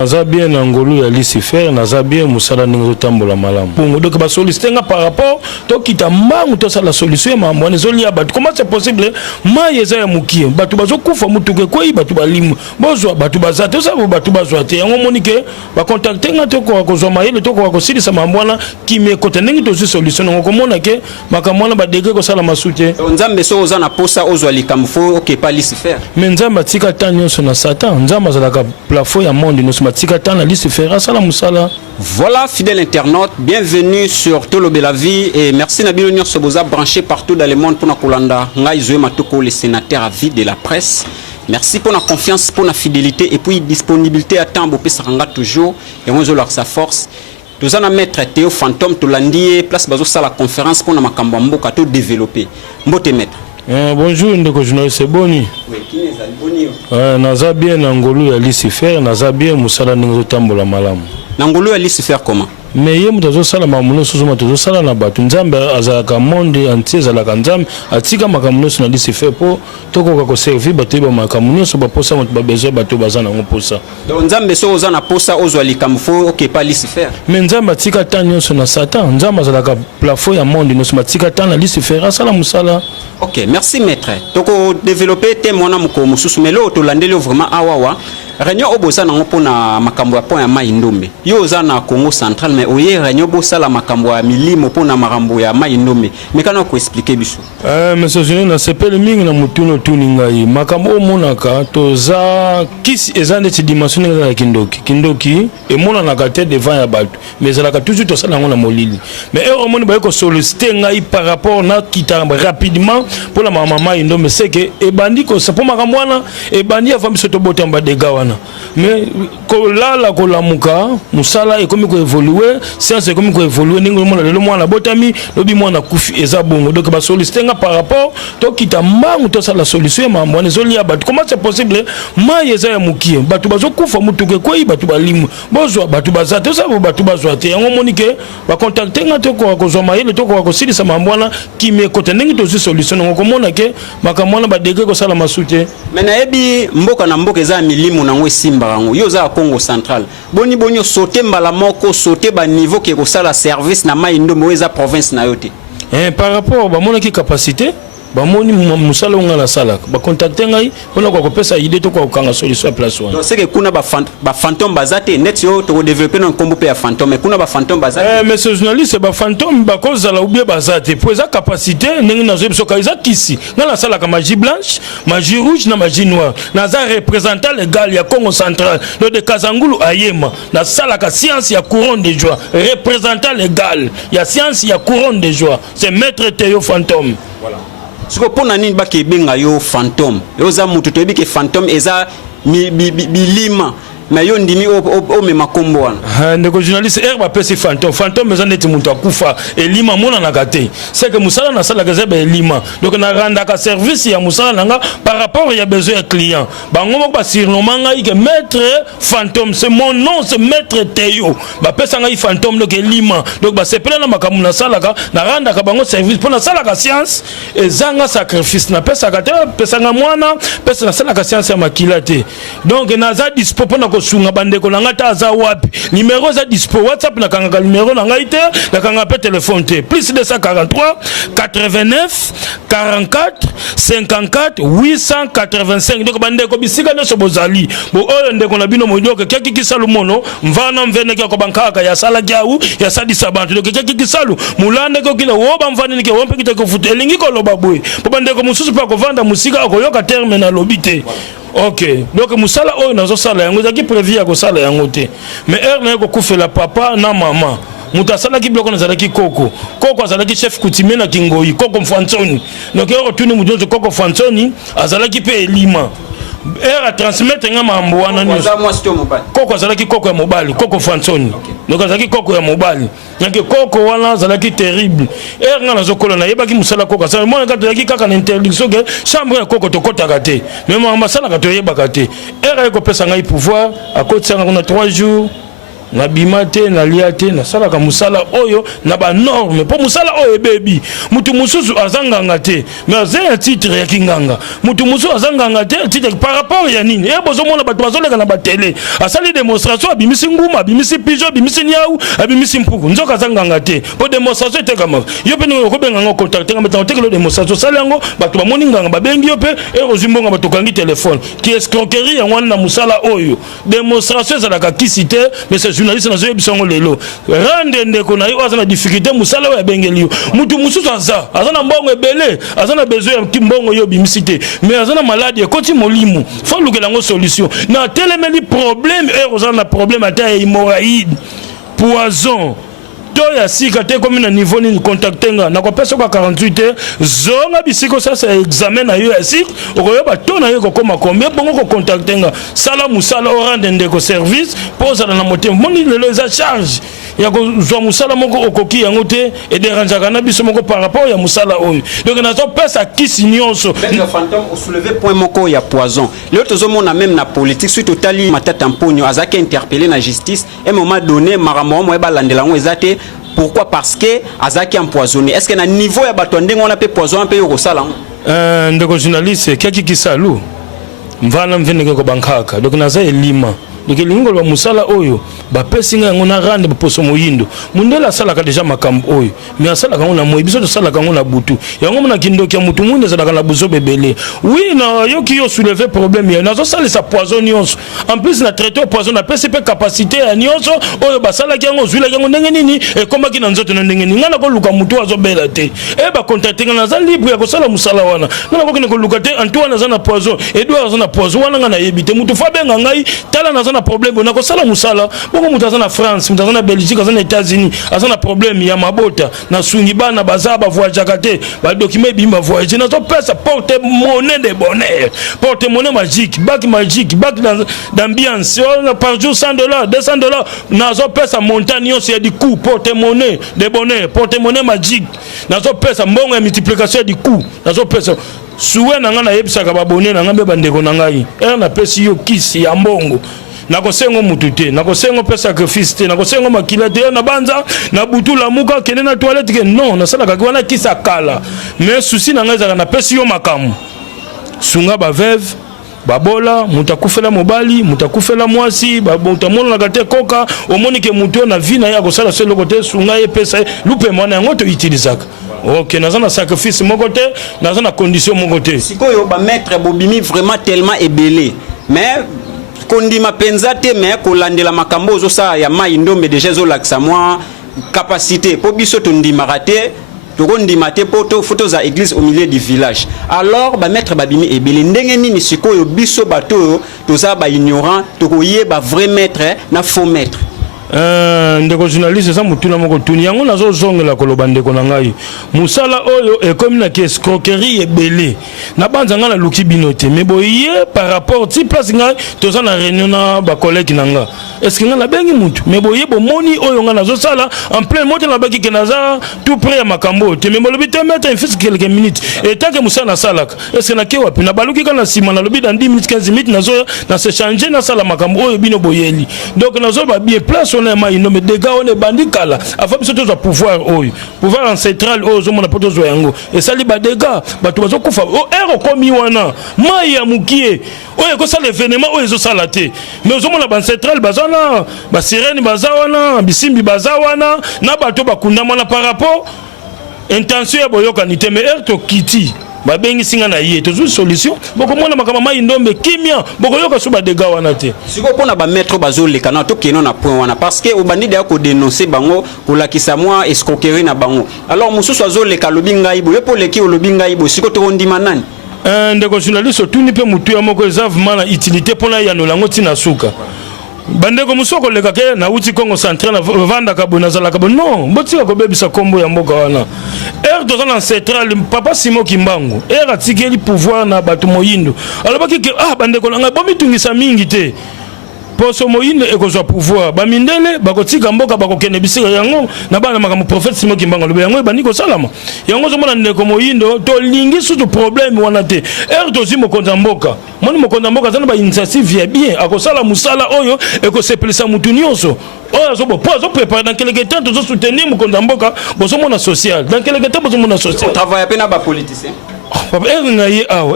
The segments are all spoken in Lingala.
Naza bien ngolu ya Lucifer, naza bien musala ningo tambola malamu. Bongo donc ba solliciter par rapport to kita mbangu to sala solution ma mwana zoli ya batu. Comment c'est possible? Ma yeza ya mukie. Batu bazo kufa mutuke kwa batu balimu. Bozo batu bazate ça batu bazwate. Yango monike ba contacter ngato ko zo mayele to ko silisa mambwana ki me kotenengi to solution ngo komona ke makamwana ba dege ko sala masute. Nzambe so oza na posa ozo likamfo OK pas Lucifer. Mais nzamba tika tanyo so na Satan. Nzamba zalaka plafond ya monde no Voilà, fidèle internaute, bienvenue sur Tolo Belavi et merci Nabil Union Soboza branché partout dans le monde pour Nakolanda. Ngai Zoé Matoko, le sénateur à vie de la presse. Merci pour la confiance, pour la fidélité et puis disponibilité à temps. Bopé Saranga toujours et on a sa force. Nous allons mettre Théo Fantôme, Tolandier, place Bazo la conférence pour Namakambambo, Kato développer. Mbote maître. Bonjour, ndeko journaliste Boni. Oui, qui est Boni? Naza bien ngolu ya Lucifer, naza bien musala ningo tambola malamu. Ngolu ya Lucifer comment? Mais yé mutazo sala mamuno suzuma tozo sala na batu nzambe azaka monde entier zalaka nzambe atika makamuno na Lucifer po toko ko servir batu ba makamuno so ba posa mutu ba besoin batu bazana ngo posa. Donc nzambe so oza na posa ozo likamfo OK pas Lucifer. Mais nzambe atika tanyo so na Satan, nzambe azalaka plafond ya monde no so matika tan na Lucifer sala musala. OK, merci maître. Toko développer témoignage moko mususu melo to landeli vraiment awawa. Réunion obosa na pona makambo ya pont ya mai ndombe. Yo oza na Congo central mais oye réunion bosa la makambo ya milimo pona makambo ya mai ndombe. Mais kana ko expliquer biso. Monsieur Junior na sepele mingi na mutuno tuningai. Makambo monaka toza kisi ezande ti dimension na kindoki. Kindoki e mona na kate devant ya batu. Mais ezalaka toujours to sala ngona molili. Mais au moni ba ko solliciter ngai par rapport na kita rapidement pour la maman ndombe c'est que e bandi ko sapo makambo wana e bandi avant biso to botamba de gawa. Mais la kolamuka musala ekomi ko évoluer science ekomi ko évoluer ningo mona lelo mwana botami lobi mwana kufi eza bongo donc ba solliciter par rapport to kita mbangu to sala solution ma mwana zoli ya batu. Comment c'est possible? Ma yeza ya mukie batu bazo kufa mutuke kwa batu balimu bozo batu bazate ça batu bazwate yango monike ba contacter ngato ko zo mayele to ko silisa mambwana ki me kotenengi to solution ngo komona ke makamwana ba dege ko sala masute. Mais na ebi mboka na mboka eza milimo ngwe simba rango yo za Congo central boni bonyo sauter mbala moko sauter ba niveau ke ko sala service na mai ndo moeza province na yote par rapport ba mona ki capacité ba moni musala ngala sala ba contacter ngai pona ko pesa idée to ko kanga solution place wana. Donc c'est que kuna ba fantôme bazate net yo to développer non kombo pe ya fantôme mais kuna ba fantôme bazate monsieur journaliste ba fantôme ba cause la oubie bazate pour eza capacité ningi na zo biso ka eza kisi ngala sala ka magie blanche magie rouge na magie noire na za représentant légal ya Congo central le de Kazangulu Ayema na sala ka science ya couronne de joie représentant légal ya science ya couronne de joie c'est maître Théo Fantôme. Voilà. Siko pona nini ba ke benga yo fantôme yo za mutu to bi ke fantôme eza bilima mais yo ndimi o me makombo wana ndeko journaliste ba pesi fantôme eza neti mutu akufa elima mona na kate c'est que musala na sala ka zeba elima donc na randa ka service ya musala nanga par rapport ya besoin ya client bango mo ba surnommer ngai ke maître fantôme c'est mon nom c'est maître Théo ba pesa ngai fantôme donc elima donc ba sepela na makamu na sala ka na randa ka bango service pour na sala ka science ezanga sacrifice na pesa ka te pesa nga mwana pesa na sala ka science ya makilate donc na za dispo na sunga bandeko na ngata aza wapi numéro za dispo WhatsApp na kanga numéro na ngaite na kanga pe téléphone te plus 243 89 44 54 885 donc bandeko bisika nso bozali bo oyo ndeko na bino moyoke keki kisalu mono mvana mvene ke ko bankaka ya sala jawu ya sadi sabantu donc keki kisalu mulande ko kila woba mvane ke wompe kitako ko futu elingi ko loba boy bo bandeko mususu pa ko vanda musika ko yoka terme na lobité. OK, donc musala oyo nazo sala yango zaki prévu ya ko sala yango te mais heure na ko kufela papa na mama mutasala ki bloko na zalaki koko azalaki chef coutumier na Kingoyi koko Mfansoni donc heure tuni mujonzo koko Mfansoni azalaki pe elima era transmettre nga mambo wana ni koko azalaki koko ya mobali koko Mfansoni donc azalaki koko ya mobali donc koko wana azalaki terrible era nga nazokola na yebaki musala koko azalaki mona ka tozalaki kaka na interdiction ke chambre ya koko tokotaka te mais masala ka toyebaka te era ko pesa ngai pouvoir akotisa nga na 3 jours na bimate na liate na sala ka musala oyo na ba norme po musala oyo bebi mutu mususu azanganga te mais azaya titre ya kinganga mutu mususu azanganga te titre par rapport ya nini bozo mona bato bazoleka na ba télé asali démonstration abimisi nguma abimisi pigeon abimisi nyau abimisi mpuku nzoka azanganga te po démonstration te kama yo pe no ko benga contacter ngamba ta tekelo démonstration sala yango bato ba moni nganga ba bengi yo pe zimbonga bato kangi téléphone qui escroquerie ya wana musala oyo démonstration za la kisite mais c'est journaliste na zoye bisongo lelo rande ndeko na yo azana difficulté musala oyo bengeli yo mutu mususu azana mbongo ebele azana besoin ya kimbongo yo bimisite mais azana maladie ekoti molimo faut lukela ngo solution na telemeli problème ozana problème ata hémorroïde poison to ya sika te comme na niveau ni contactenga na ko pesa kwa 48 heures zonga bisiko sasa examen na yo ya sika okoyeba to na yo ko koma combien bongo ko contactenga sala musala orande ndeko service posa na motema moni lelo za charge ya ko zo musala moko okoki yango te et dérange kana biso moko par rapport ya musala oyo donc na zo pesa kisi nyonso benga fantôme o soulever point moko ya poison le tozo mona même na politique suite totali matata mponyo azaki interpellé na justice et moment donné maramo mo eba landela ngo ezate. Pourquoi? Parce que azaki empoisonné. Est-ce que na niveau ya bato ndenge on a pe poison pe yoko sala? Ndeko journaliste kaki kisalu. Mvana mvene ko bankaka. Donc naza elima. Donc lingo ba musala oyo ba pesinga ngona rande ba poso moyindo. Mundela sala ka deja makambo oyo. Mais asala ka ngona moyibiso to sala ka ngona butu. Yango mona kindoki ya mutu munde sala ka na buzo bebele. Oui na yo ki yo soulever problème ya. Nazo sala sa poison nyonso. En plus na traiter poison na PCP capacité ya nyonso oyo ba sala ki ngo zwila ngo ndenge nini e komba ki na nzoto na ndenge nini. Ngana ko luka mutu azo bela te. E ba contacter ngana za libre ya ko sala musala wana. Ngana ko kine ko luka te Antoine za na poison. Edouard za na poison wana ngana yebite mutu fa benga ngai tala na na problème on a ko sala musala boko mutaza na France mutaza na Belgique azana États-Unis azana problème ya mabota na sungi bana bazaba voyage kate ba document bimba voyage na to pesa porte monnaie de bonheur porte monnaie magique bac d'ambiance par jour $100 $200 na zo pesa montagne c'est du coup porte monnaie de bonheur porte monnaie magique na zo pesa mbongo ya multiplication du coup na zo pesa suwe na ngana yebisaka babone na ngambe bandeko na ngai na pesi yo kisi ya mbongo nako sengo mutute nako sengo pe sacrifice te nako sengo makila te na banza na butula muka kene na toilette ke non na sala ka wana kisa kala mais souci na ngaza na pesi yo makamu sunga ba veuve babola mutakufela mobali mutakufela mwasi babotamona na kate koka omoni ke mutu na vie na ya ko sala selo kote sunga ye pesa lupe mwana yango to utilisaka. Ok, nous avons un sacrifice mon côté, nous avons une condition mon côté. Si quoi ba maître bobimi vraiment tellement ébélé, mais kondima penzate mais kolandela makambo zo sa ya mai ndombe déjà zo laksa moi capacité po biso to ndimaraté to kondimate po to photos à église au milieu du village. Alors ba maître babimi ébélé ndenge nini sikoyo biso bato to za ba ignorant to koyeba vrai maître na faux maître. Ndeko journaliste ça mutuna moko tuni yango nazo zongela koloba ndeko na ngai musala oyo e comme na escroquerie ebele na banzanga na luki binote mais boye par rapport ti place ngai toza na réunion na ba collègue nanga est-ce que ngana bengi mutu mais boye bo moni oyo ngana zo sala en plein moto na baki kenaza tout près ya makambo te mais molobi te mettre un fils quelques minutes et tant que musala na salaka est-ce que na ke wapi na baluki kana sima na lobi dans 10 minutes 15 minutes nazo na se changer na sala makambo oyo bino boyeli donc nazo ba bien place on a mais des gars on est bandit kala afin que ce pouvoir pouvoir en central zo mona poto zo yango et ça li ba des gars ba to bazo kufa o ero komi wana mai ya mukie oyo ko sala événement oyo zo sala te mais zo mona ba central bazana ba sirène bazawana bisimbi bazawana na bato bakunda mona par rapport intention ya boyoka ni te mais to kiti ba bengi singa na yé to solution boko mona makama mai ndombe kimia boko yoka so ba dega wana te siko pona ba mettre bazoleka na to keno na point wana parce que obandi da ko dénoncer bango ko lakisa moi escroquerie na bango alors mususu azoleka lobinga ibo yepo leki lobinga ibo siko to ndima nani ndeko journaliste tuni pe mutu ya moko ezave mana utilité pona ya no lango tina suka bandeko musoko leka ke na uti Congo central na vanda kabona zala kabona non botika ko bebisa kombo ya mboka wana doza na central papa Simo Kimbangu atikeli pouvoir na bato moyindo alobaki ke bandeko nanga bomitungisa mingi te poso moyindo ekozwa pouvoir bamindele bakotika mboka bakokende bisika yango na bana makambo prophète Simon Kimbanga lobe yango ebandi kosalama yango zomona ndeko moyindo tolingi surtout problème wana te tozi mokonza mboka moni mokonza mboka zana ba initiative ya bien akosala musala oyo ekosepelisa mutu nyonso oyo azobo po azopréparer dans quelque temps tozo soutenir mokonza mboka bozomona social dans quelque temps bozomona social travaille pe na ba politicien.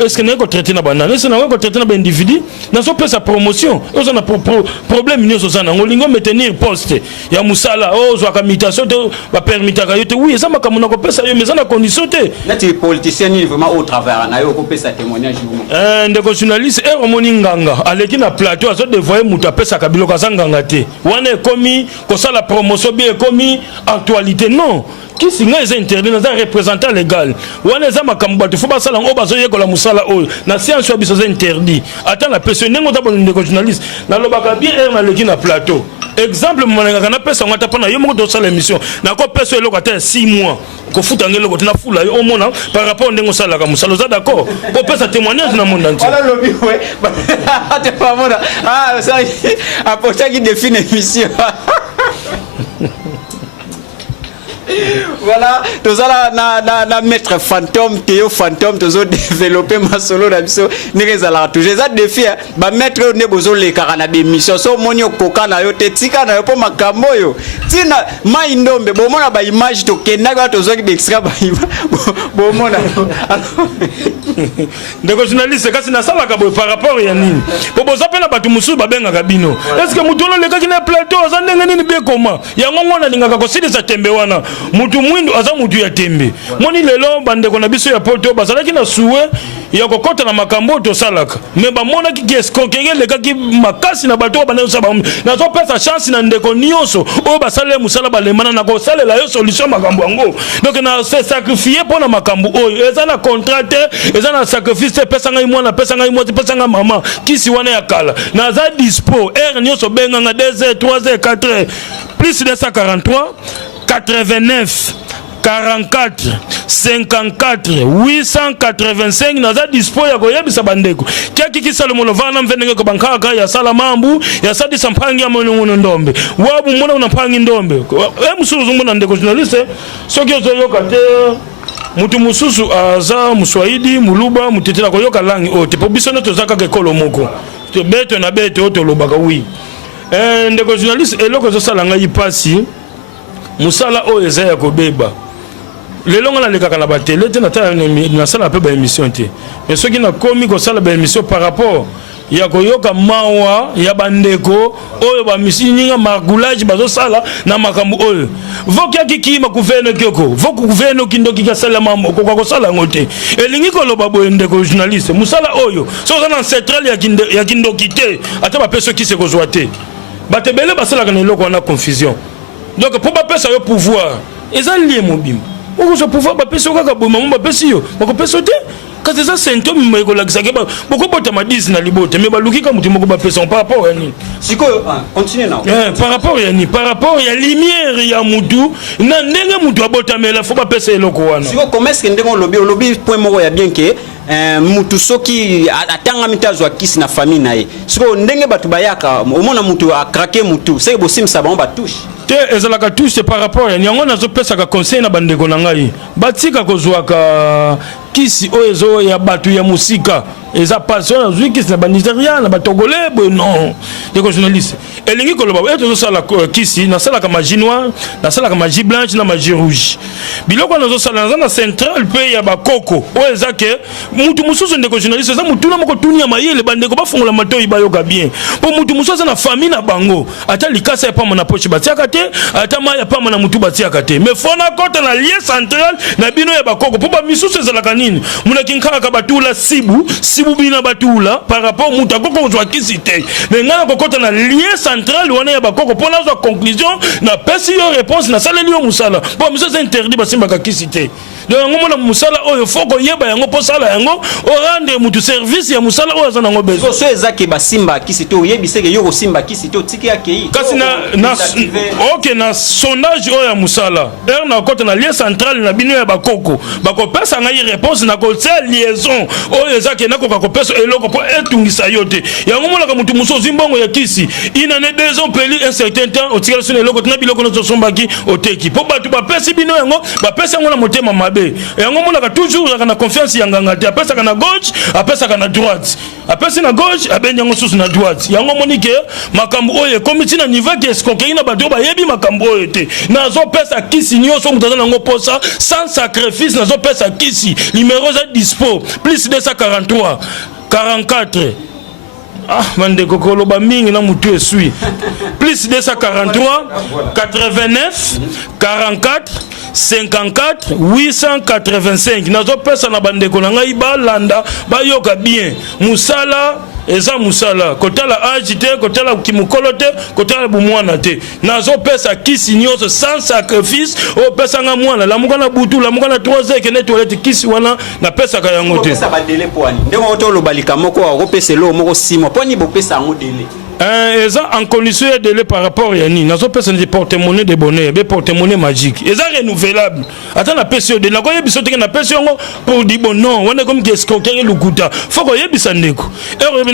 Est-ce que nous avons traité na banane? Est-ce que nous avons traité na individu? Nous avons fait sa promotion. Nous avons problème nous avons nous maintenir poste. Il y a musala oh zo kamitation va permettre kayote oui ça maka mona ko pesa yo mais ça na condition te. Les politiciens ni vraiment au travers na yo ko pesa témoignage vous. Ndeko journaliste et omoni nganga aleki na plateau azo devoir muta pesa kabilo kazanganga te. Wana komi ko sala promotion bien komi actualité non. Qui singa est interdit dans un représentant légal ou les ama kambato faut pas ça on bazo yekola musala oyo na science biso interdit attends la personne ngo ta bonne journaliste na lobaka bien na leki na plateau exemple monanga kana pesa ngata pana yo moko do sala émission na ko pesa eloko ata 6 mois ko futa ngelo ko na fula yo omona par rapport ndengo sala ka musala za d'accord ko pesa témoignage na monde entier voilà lobi ouais ate pas mona ah ça apporter qui définit émission. Voilà, tout ça na maître fantôme, Théo fantôme, tout ça développer ma solo na biso, n'ireza la toucher ça défi, ba maître ne bozo le karana be mission, so monyo koka na yo te tika na yo po makambo yo. Tina mai ndombe, bo mona ba image to kenda ga to zo ki extra ba bo mona. Ndeko journaliste kasi na sala ka bo par rapport ya nini? Po boza pe na batu musu ba benga kabino. Est-ce que mutu le ka kina plateau za ndenge nini be koma? Ya ngongona ninga ka kosidi sa tembe wana. Mutu mwindu aza mutu ya tembe moni lelo bandeko na biso ya poto bazalaki na suwe ya kokota na makambo to salaka me bamona ki escroquerie le kaki makasi na bato bana yo saba na zo pesa chance na ndeko nyonso o basale musala balemana na ko salela yo solution makambo yango donc na se sacrifier pour na makambo oyo eza na contrat eza na sacrifice pesa ngai mwana pesa ngai mwana pesa ngai mama kisi wana ya kala na za dispo nyonso benga nga 2h 3h 4h plus de 143 89 44 54 885 naza dispo ya koyebisa bandeko kiaki kisalo monovana mvenenge ko bankaka ya sala mambu ya sadi sampangi ya mono ndombe wabu mona unapangi ndombe musuzu mona ndeko journaliste soki ozoyoka te mutu mususu aza muswahili muluba mutetela koyoka langi ote po biso noto zaka ke kolo moko to beto na beto oto lobaka wi ndeko journaliste eloko zo sala ngai pasi musala o eza ya kobeba lelo ngala lekaka na batele te na sala pe ba émission te mais soki na komi ko sala ba émission par rapport ya koyoka mawa ya bandeko oyo ba misininga margoulage bazo sala na makambo oyo voki akiki ma gouverne kyoko voku gouverne kindoki ka sala mambo ko sala ngote elingi ko loba boye ndeko journaliste musala oyo so na centrale ya kindoki te ata ba peso ki se kozwa te batebele basala kana eloko wana confusion. Donc pour pas passer au pouvoir, ils ont lié mon bim. Ou ce pouvoir pas passer au kaka maman pas passer yo. Pas passer te. Quand c'est ça symptôme mais ko la sake ba. Beaucoup pas ma 10 na libote mais ba luki ka mutu moko ba passer par rapport à ni. Siko continue now. Par rapport à ni, par rapport à lumière ya mutu na ndenge mutu abota mais la faut pas passer eloko wana. Siko comment est-ce que ndenge lobby point moko ya bien que mutu soki atanga mitazwa kisi na famille na ye. Siko ndenge batu bayaka omona mutu a craquer mutu. C'est bosim ça ba touche. Te ezalaka touche par rapport ya nyango nazo pesa ka conseil na bandeko na ngai batika kozwaka kisi oyo ya batu ya musika eza passion zwi kisi na Nigeria na batogolais bo non ndeko journaliste elingi koloba eto sala kisi na sala ka magie noire na sala ka magie blanche na magie rouge biloko nazo sala na central pe ya bakoko oyo eza ke mutu mususu ndeko journaliste eza mutu na moko tunia mayele bandeko bafungola matoi bayoka bien po mutu mususu na famille na bango ata likasa ya pamo na poche batiaka te ata maya pamo na mutu batiaka te mais fona kota na lieu central na bino ya bakoko po ba misusu ezalaka nini muna kinkaka ka batula sibu bina batula par rapport mutu akoko kozwa kisi te mais ngana kokota na lieu central wana ya bakoko pona zo conclusion na pesi yo réponse na sala liyo musala po misusu interdit basimba ka kisi te donc ngomona musala oyo foko yeba yango po sala yango o rendre mutu service ya musala oyo azana ngo bezo so ezaki basimba kisi te oyebiseke yo kosimba kisi te otiki akei kasi na OK na sondage oyo ya musala na kota na lieu central na bino ya bakoko bako pesa ngai réponse réponse na kotia liaison oyo ezaki na koka kopesa eloko po etungisa yote yango molaka mutu muso zimbongo ya kisi inane 2 ans peli un certain temps otikala sone eloko tina biloko no sombaki oteki po batu bapesi bino yango bapesi yango na motema mabe yango molaka toujours na confiance yanganga te apesa kana gauche apesa kana droite apesi na gauche abenye yango susu na droite yango monike makambo oyo komiti na niveau ki escroquerie na bato bayebi makambo oyo te nazo pesa kisi nyonso mutaza nango posa sans sacrifice nazo pesa kisi numéro za dispo plus 243 44 bandeko koloba mingi na mutu esui plus 243 89 44 54 885 nazo pesa na bandeko na ngai balanda bayoka bien musala eza musala kotala age te kotala kimukolo te kotala bumwana te nazo pesa kisi nyonso sans sacrifice o pesa nga mwana lamuka na butu lamuka na 3 heures kene toilette kisi wana na pesa ka yango te pesa ba délai poani ndeko to lo balika moko ko pesa lo moko 6 mois poani bo pesa ngo délai eza en condition de délai par rapport à ni nazo pesa ni porte-monnaie de bonheur be porte-monnaie magique eza renouvelable ata na pesa de na ko yebiso te na pesa ngo pour di bon non wana comme que escroquerie lukuta faut ko yebisa ndeko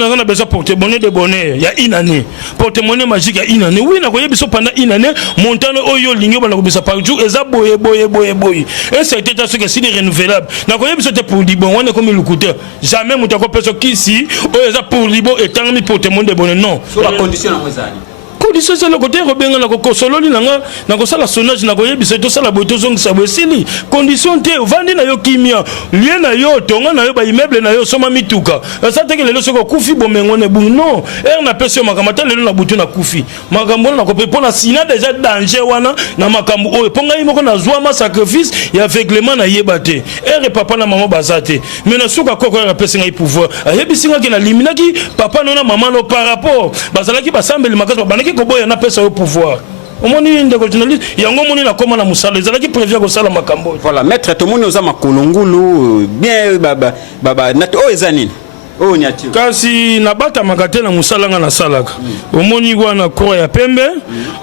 on a besoin de porte-monnaie de bonheur. Il y a une année. Porte-monnaie magique, il y a une année. Oui, on a besoin pendant une année. Montant oyo lingo, on a besoin par jour. Et ça boye. Et c'est peut-être ce que c'est renouvelable. On a besoin de pour libo. On est comme le coûte. Jamais on a besoin qu'ici. Oh, ça pour libo et tant mis porte-monnaie de bonheur. Non. Sur la condition à Mozani. Condition c'est le côté rebenga na ko sololi na ko sala sonage na ko yebisa to sala boito zong sa bosili condition te vandi na yo kimia lien na yo tonga na yo ba immeuble na yo soma mituka ça te que le soko kufi bomengone bu non na pese makamata lelo na butu na kufi makambo na ko pe pona sina déjà danger wana na makambo o ponga yimo ko na zwa ma sacrifice ya aveuglement na yebate papa na maman bazate mais na suka koko ya pese ngai pouvoir ayebisinga ke na liminaki papa na maman no par rapport bazalaki basambeli makaso banaki koboya na pesa au pouvoir omoni ndeko journaliste yango moni na koma na musala ezalaki prévu ko sala makambo voilà maître to moni oza makolongulu bien baba na o ezanini o nyati kasi na bata makate na musala nga na salaka omoni wana cour ya pembe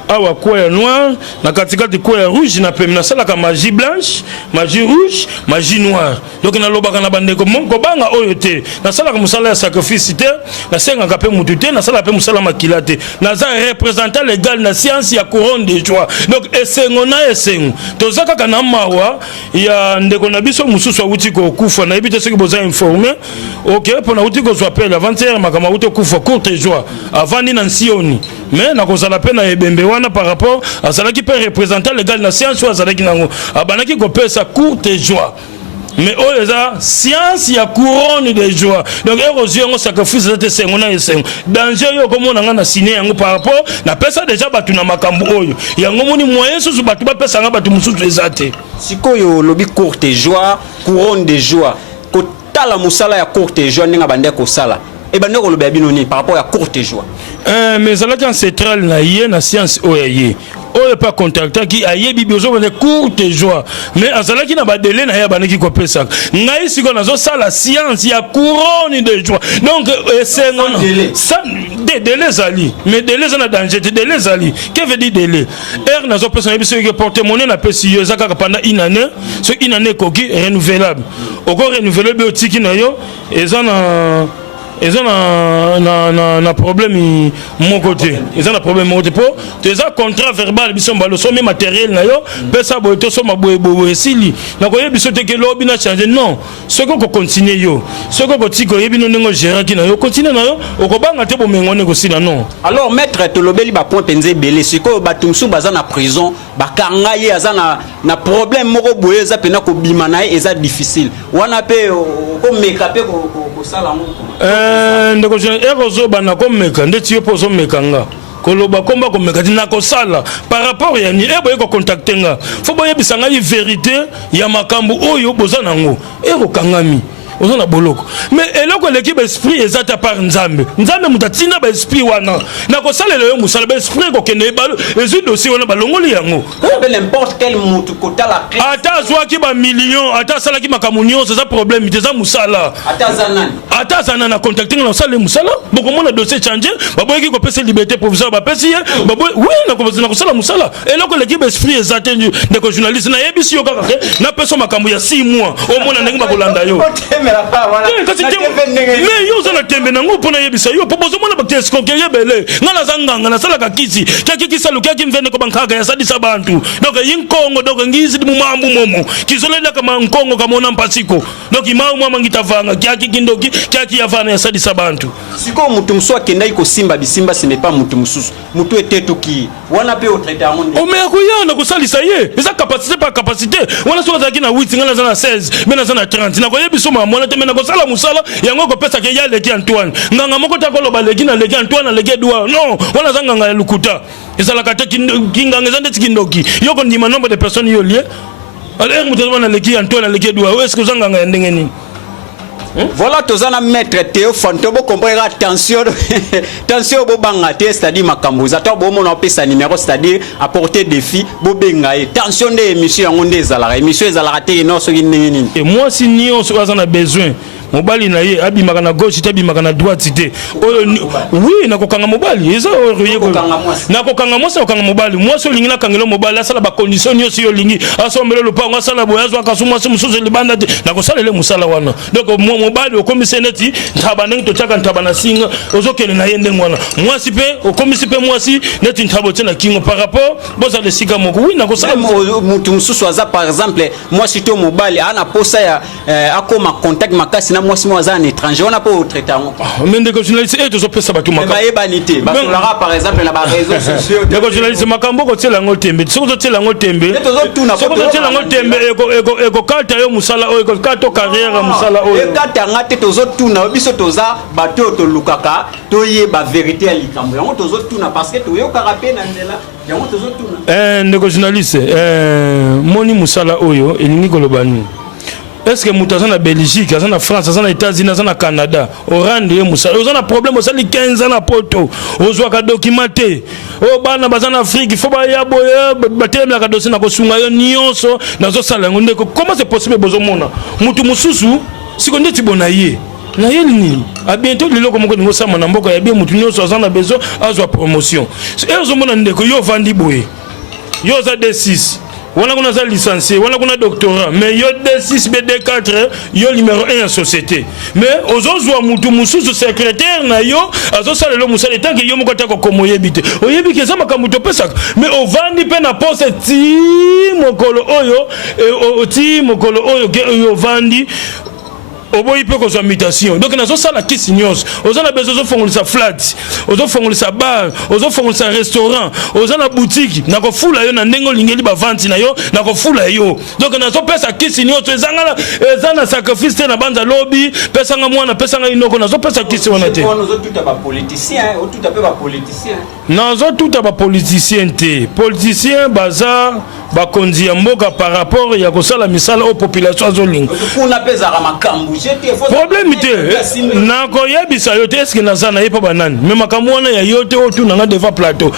awa cour ya noir na katikati cour ya rouge na pembe na salaka magie blanche magie rouge magie noire donc na lobaka na bandeko monko banga oyo te na salaka musala ya sacrifice te na senga ka pe mutu te na sala pe musala makila te na za représentant légal na science ya couronne de joie donc esengo na esengo tozaka kana mawa ya ndeko na biso mususu awuti ko kufa na ebite soki boza informé OK pour uti ko swapela avant-hier makama uti kufa courte joie avant ni na nsioni mais na kozala pe na ebembe wana par rapport à cela qui peut représenter légal na science ou azala ki nango abanaki ko pesa courte joie mais oh les science ya couronne de joie donc érosion sacrifice de sengona esengo danger yo comme on na signé yango par rapport na pesa déjà batu na makambo oyo yango moni moyen susu batu ba pesa nga batu mususu ezate sikoyo lobi courte joie couronne de joie la musala ya courte joie ninga bande ko sala e bande ko lobe binoni par rapport à courte joie mais ça là central na yé na science oye oyo pas contacter qui ayebi besoin de courte joie mais azala ki na ba délai na ya banaki ko pesa ngai siko nazo sala science ya couronne de joie donc c'est non ça délai zali mais délai na danger délai zali que veut dire délai nazo pesa biso que porte-monnaie na pesi yo zaka pendant une année ce une année koki renouvelable encore renouvelable otiki na yo ezana na problème mon côté ils ont un problème mon côté pour des contrat verbal biso mbalo somme matériel na yo pesa boito soma boye sili na ko yebiso te ke lobi na changer non ce qu'on continue yo ce qu'on tiko yebino ngo gérer ki na yo continue na yo okobanga te bomengone ko sina non alors maître to lobeli ba point penze belé siko batumsu baza na prison bakanga ye aza na problème moko boye za pena ko bima na eza difficile wana pe ko meka pe ko sala mo ndeko erozo bana komeka ndeti yo pozo mekanga koloba komba komeka dina ko sala par rapport ya ni boye ko contacter nga fo boye bisanga yi vérité ya makambo oyo boza nango ero kangami ozona boloko mais eloko l'équipe esprit ezata par nzambe mutatinda ba esprit wana na ko salela yo musala ba esprit ko kende ba ezui dossier wana balongoli yango n'importe quel mutu kota la crise ata zwaki ba million ata salaki makamunyo c'est ça problème teza musala ata zanana na contacting na sala musala boko mona dossier changer baboyeki ko pesa liberté provisoire ba pesi baboy oui na ko sala musala eloko l'équipe esprit ezata ndeko journaliste na yebisi yo kaka na peso makambo ya 6 mois au mona ndenge bakolanda yo mais yo zana tembe nango pona yebisa yo popozo mona bakte escroquerie belé ngana zanganga na sala kakisi kaki saluka ki mvene ko bankaka ya sadisa bantu donc yinkongo donc ngizi mu mambu momo kizolela kama nkongo kama ona mpasiko donc imawu mwa mangita vanga kaki kindoki kaki yavana ya sadisa bantu siko mutu mso akenda iko simba bisimba ce n'est pas mutu msusu mutu etetu ki wana pe au traitement o me akuyana ko salisa ye eza capacité par capacité wana so zaki na 8 ngana zana 16 mena zana 30 na ko yebiso mwana te mena ko sala musala yango ko pesa ke ya leki Antoine nganga moko ta ko loba leki na leki Antoine na leki Edouard non wana zanga ngaya lukuta ezala kata kinga ngeza ndeti kindoki yoko ndima nombre de personnes yo lié alors mutu na leki Antoine na leki Edouard est-ce que zanga ngaya ndenge nini voilà tozana maître Théo Fantobo comprendre attention attention bo bangate c'est-à-dire makambo zato bo mona pesa numéro c'est-à-dire apporter défi bo bengaye tension de émission yango ndezala émission ezala te non so nini et moi si nio so azana besoin mobali na ye abimaka na gauche te abimaka na droite te oui nakokanga mobali eza nakokanga mwasi okanga mobali mwasi olingi nakangela mobali asala bacondition nyonso yo olingi asombele lopango asala boye azwa kasu mwasi mosusu libanda te nakosalele mosala wana donc mobali okomisi neti ntaba ndenge totiaka ntaba na singa ozokende na ye ndenge wana mwasi mpe okomisi mpe mwasi neti ntaba tie na kingo par rapport bozala esika moko oui nakosala mutu mosusu aza par exemple mwasi to mobali ana posa ya akoma contact makasi moi si moi un étranger on a pas au traitement mais des journalistes et tous opesa batu makambo ba yebanité ba solara par exemple na ba réseaux sociaux des journalistes makambo ko tela ngo tembe soko to tela ngo tembe soko to tela ngo tembe eko kata yo musala o eko kato carrière musala o e kata ngate tozo tuna biso toza bato to lukaka to ye ba vérité à likambo yango tozo tuna parce que to yo karape na ndela yango tozo tuna des journalistes moni musala oyo elingi kolobani. Est-ce que mutu aza na Belgique, aza na France, aza na États-Unis, aza na Canada, orande ye musala oza na problème osali 15 ans na poto ozwaka documenté o bana baza na Afrique faut ba ya boye batelemaka dossier na kosunga yo nyonso nazosala yango ndeko comment c'est possible bozomona mutu mususu siko ndeti bona ye na ye nini a bientôt lelo komoko ningo sama na mboka ya bien mutu nyonso aza na besoin azwa promotion et ozomona ndeko yo vandi boye yo za D6 wana kuna za licencié wana kuna doctorat mais yo D6 BD4 yo numéro 1 en société mais ozozwa mutu mususu secrétaire na yo azosala le musala tant que yo moko ta ko komoyebite oyebike za makambo to pesaka mais ovandi pe na poste ti mokolo oyo ti mokolo oyo ke yo vandi oboyi pe kozwa mutation donc nazo sala kisi nyonso oza na besoin ozofongolisa flat ozofongolisa bar ozofongolisa restaurant oza na boutique nakofula yo na ndenge olingeli bavanti na yo nakofula yo donc nazo pesa kisi nyonso eza na sacrifice te na banza lobi pesanga mwana pesanga inoko nazo pesa kisi wana te nazo tuta ba politicien te politicien baza bakonzi ya mboka par rapport ya kosala misala o population azolinga kuna pesa makambu problème te nakoyebisa yo te eske naza na ye mpo banani me makambo wana ya yo te otunanga devant plateau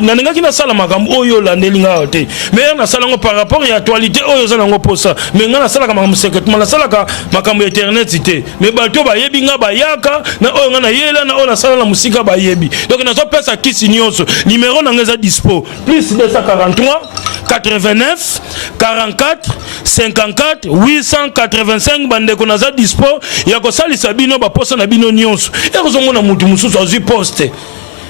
naningaki nasala makambo oyo olandelinga yo te me nasala yango par rapport ya actualité oyo oza nango posa me nga nasalaka makambo secrètement nasalaka makambo ya internet te me bato bayebi nga bayaka na oyo nga nayela na oyo nasala na mosika bayebi donc nazopesa kisi nyonso numéro nanga eza dispo plus 243 89 44 54 885 bandeko naza dispo ya kosalisa bino baposa na bino nyonso ekozomona mutu mususu azwi poste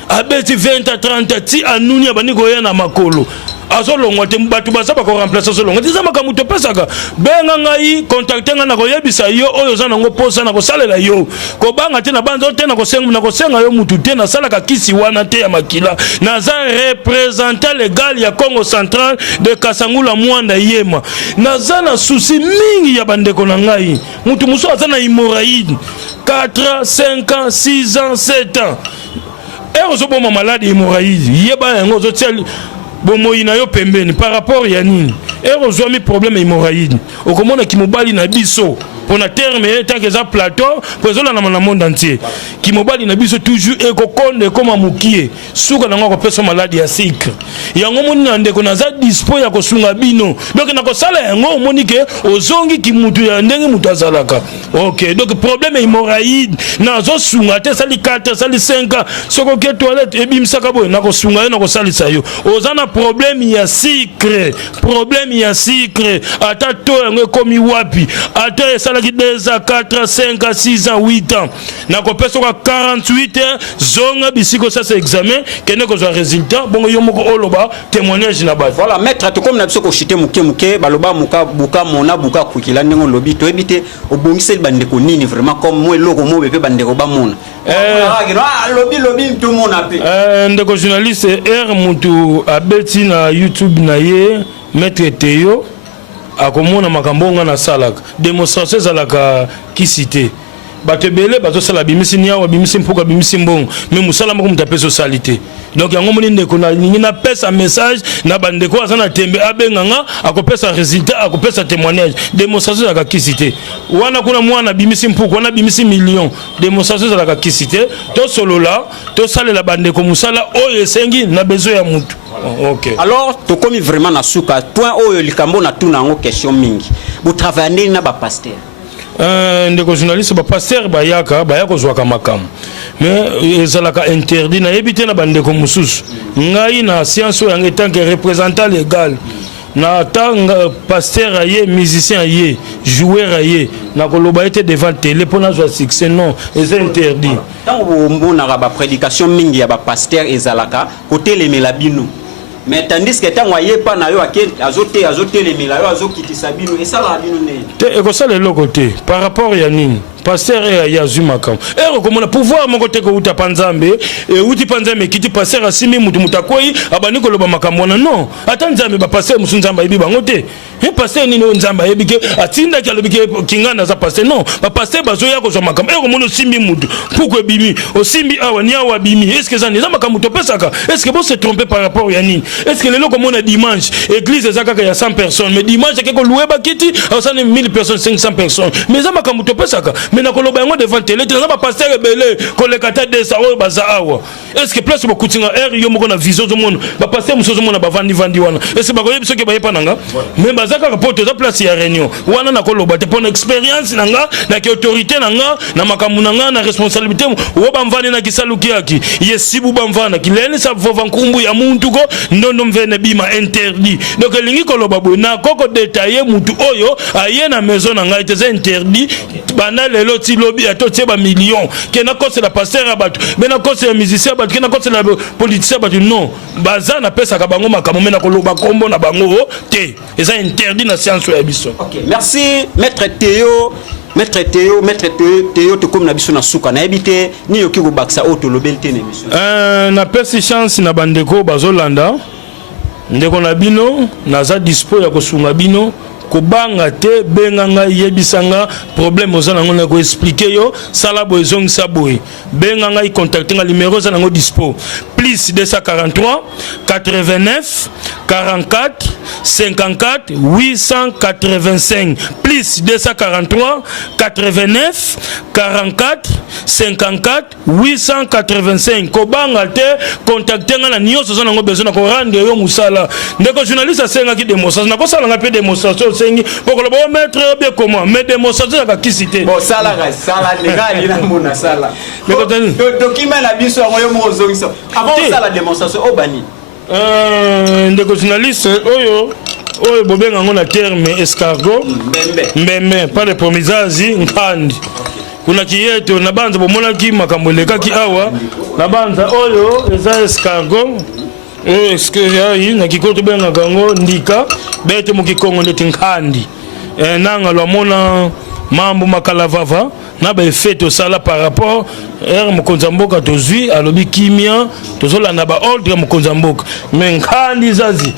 abeti 20 à 30 ti anuni abandi koya na makolo azolongwa te bato baza bakoremplace azolongwa te eza makambo topesaka benga ngai contacte nga na koyebisa yo oyo oza nango posa na kosalela yo kobanga te na banza te na kosenga yo mutu te nasalaka kisi wana te ya makila naza représentant légal ya Congo Central de Kasangula Mwanda Yema naza na souci mingi ya bandeko na ngai mutu musu aza na hémorroïde 4 5 ans 6 ans 7 ans ozoboma malade hémorroïde yeba yango ozotia bomoyi na yo pembeni par rapport ya nini erozwami problème hémorroïde okomona ki mobali na biso pour na terme tant que ça plateau pour ça dans le monde entier qui mobali na biso toujours ekokonde comme amukie suka na ngoko peso maladie ya sucre yango moni na ndeko na za dispo ya kosunga bino donc na kosala yango moni ke ozongi ki mutu ya ndenge mutu azalaka OK donc problème hémorroïde na zo sunga te sali 4 sali 5 soko ke toilette ebimsaka boy na kosunga na kosalisa yo ozana problème ya sucre ata to yango komi wapi ata esala ki 2 à 4 5 à 6 à 8 ans na ko peso ka 48 heures zonga bisiko ça c'est examen kene ko zo résultat bongo yo moko oloba témoignage na ba voilà maître to comme na biso ko chité muke baloba muka buka mona buka kukila ndengo lobi to ebite obongiseli bandeko nini vraiment comme moi loko mo bepe bandeko ba mona lobi tout monde appelle ndeko journaliste R mutu abeti na YouTube na ye maître Théo akomona makambo nga na salaka démonstration zalaka kisité batebele bazosala bimisi niawa bimisi mpuka bimisi mbongo mais musala moko mutape socialité donc yango moni ndeko na ningi na pesa message na bandeko azana tembe abenganga akopesa résultat akopesa témoignage démonstration zalaka kisité wana kuna mwana bimisi mpuka wana bimisi million démonstration zalaka kisité to solola to salela bandeko musala oyo esengi na besoin ya mutu. OK. Alors, to komi vraiment na suka point oyo likambo na tuna ngo question mingi. Vous travaillez na ba pasteur. Ndeko journaliste ba pasteur bayaka zwaka makamu. Mais ezalaka interdit na ebité na bandeko mususu. Ngai na science en tant que représentant légal. Na tanga pasteur aye musicien aye joueur aye na koloba été devant télé pour na joie succès non c'est interdit. Tant on a ba prédication mingi ya ba pasteur ezalaka côté les melabino. Mais tandis que tant waye pa na yo azote les melayo azokitisa bino et ça la bino ne. Te ekosala le côté par rapport ya nini pasteur et Yazuma kam comme on a pouvoir mon côté ko uta panzambe et uti panzambe kiti pasteur asimi mutu mutakoi abani ko loba makambo non ata nzambe ba pasteur musunzamba ibi bango te et pasteur nini nzamba ebike atinda ki alobike kingana za pasteur non ba pasteur bazoya ko zo makambo comme on simbi mutu pourquoi bimi osimbi awa ni awa bimi est-ce que ça neza makambo to pesaka est-ce que bon se tromper par rapport ya nini est-ce que lelo comme on a dimanche église ezaka ka ya 100 personnes mais dimanche ke ko louer ba kiti ça 1000 personnes 500 personnes mais za makambo to pesaka mais na koloba yango devant télé tu pas passer rebelle kolekata de ça o baza awa est-ce que place beaucoup tinga er yo moko na vision zo monde ba passer muso zo monde ba vandi wana est-ce que ba koyebi soki ba yepa nanga mais bazaka rapport za place ya réunion wana na koloba te pour expérience nanga na ki autorité nanga na makamu nanga na responsabilité wo ba mvani na kisaluki yaki yesibu ba mvana kilele sa vova nkumbu ya muntu ko ndondo mvene bima interdit donc lingi koloba bo na koko détailler mutu oyo aye na maison nanga ite interdit bana lelo ti lobby ato tie ba million kena kose la pasteur abatu bena kose la musicien abatu kena kose la politicien abatu non baza na pesa ka bango makambo mena ko loba kombo na bango te eza interdit na science ya biso. OK, merci maître Théo to comme na biso na suka na ebité ni yoki ko baksa auto lobelté na biso na pesi chance na bandeko bazolanda ndeko na bino naza dispo ya kosunga bino kobanga te benga ngai yebisanga problème oza nango na ko expliquer yo sala boy zong saboy benga ngai contacter nga numéro za nango dispo plus 243 89 44 54 885 plus 243 89 44 54 885 kobanga te contacter nga na nyonso za nango besoin na ko rendre yo musala ndeko journaliste asenga ki démonstration na ko sala nga pe démonstration pour que le maître bien comment mais démonstration la kisité bon sala legal ina mona sala document la biso ngoyo mozo ça avant ça la démonstration au bani ndeko journaliste oyo bobenga ngona terme escargot mbembe pas de promisazi nkandi kuna kiyeto na banza bomona ki makambo lekaki awa na banza oyo eza escargot est-ce que yayi na kikoto benga kango ndika bete mukikongo ndeti nkandi nanga lo mona mambo makalavava na ba effet sala par rapport mukonza mboka tozui alobi kimia tozolanda ba ordre mukonza mboka mais nkandi zazi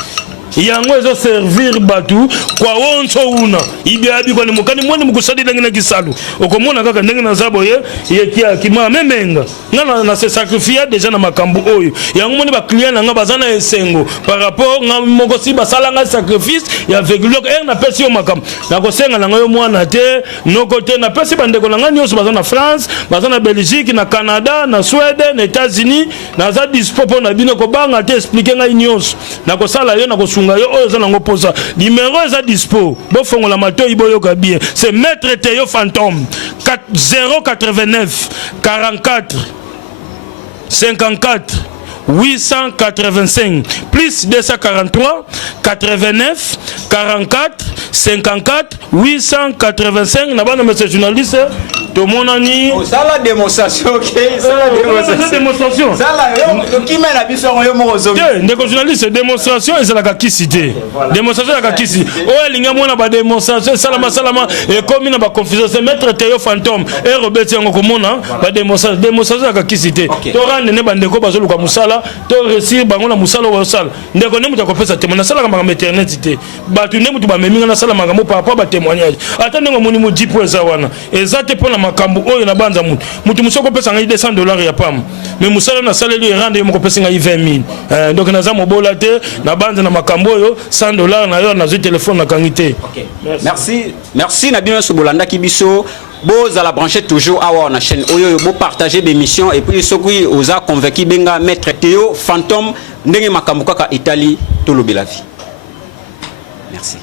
yango ezo servir batu kwa wonso una ibiabi kwa mukani mwani mukusadi ndenge na kisalu okomona kaka ndenge na zaboye yekia kima memenga ngana na se sacrifier déjà na makambu oyo yango moni ba client nga bazana esengo par rapport nga mokosi basala nga sacrifice ya véhicule na pesi yo makambu na kosenga na yo mwana te no côté na pesi bandeko na nga nyonso bazana France bazana Belgique na Canada na Suède na États-Unis na za dispo po na bino ko banga te expliquer nga nyonso na kosala yo na kosunga yo oyo za nango posa numéro za dispo bo fongola matoi boyoka bien c'est maître Théo Fantôme 089 44 54 885 plus 243 89 44 54 885 na bana monsieur journaliste to monani ça la démonstration OK ça la démonstration ça la qui met la biso yo mo zomi ndeko journaliste démonstration ezala ka kisité démonstration ka kisi o elinga mona ba démonstration salama et comme na ba confusion c'est maître Théo Fantôme et Robert yango komona ba démonstration ka kisité to rande ne bandeko bazoluka musala to réussir bango na musala wa sala ndeko ne muta kopesa témoin na sala ka maternité te batu ne mutu ba meminga na sala makambo par rapport ba témoignage atande ngo moni mu dipo ezawana ezate pona makambo oyo na banza mutu musoko pesa ngai $200 ya pam mais musala na saleli rande yo moko pesa ngai 20,000 donc na za mobola te na banza na makambo oyo $100 na yo na zo téléphone na kangité. Merci na bino so bolanda kibiso boza la brancher toujours awa na chaîne oyo bo partager l'émission et puis soki oza convaincu benga maître Théo Fantôme ndenge makambo kaka Italie to lobela vie. Merci.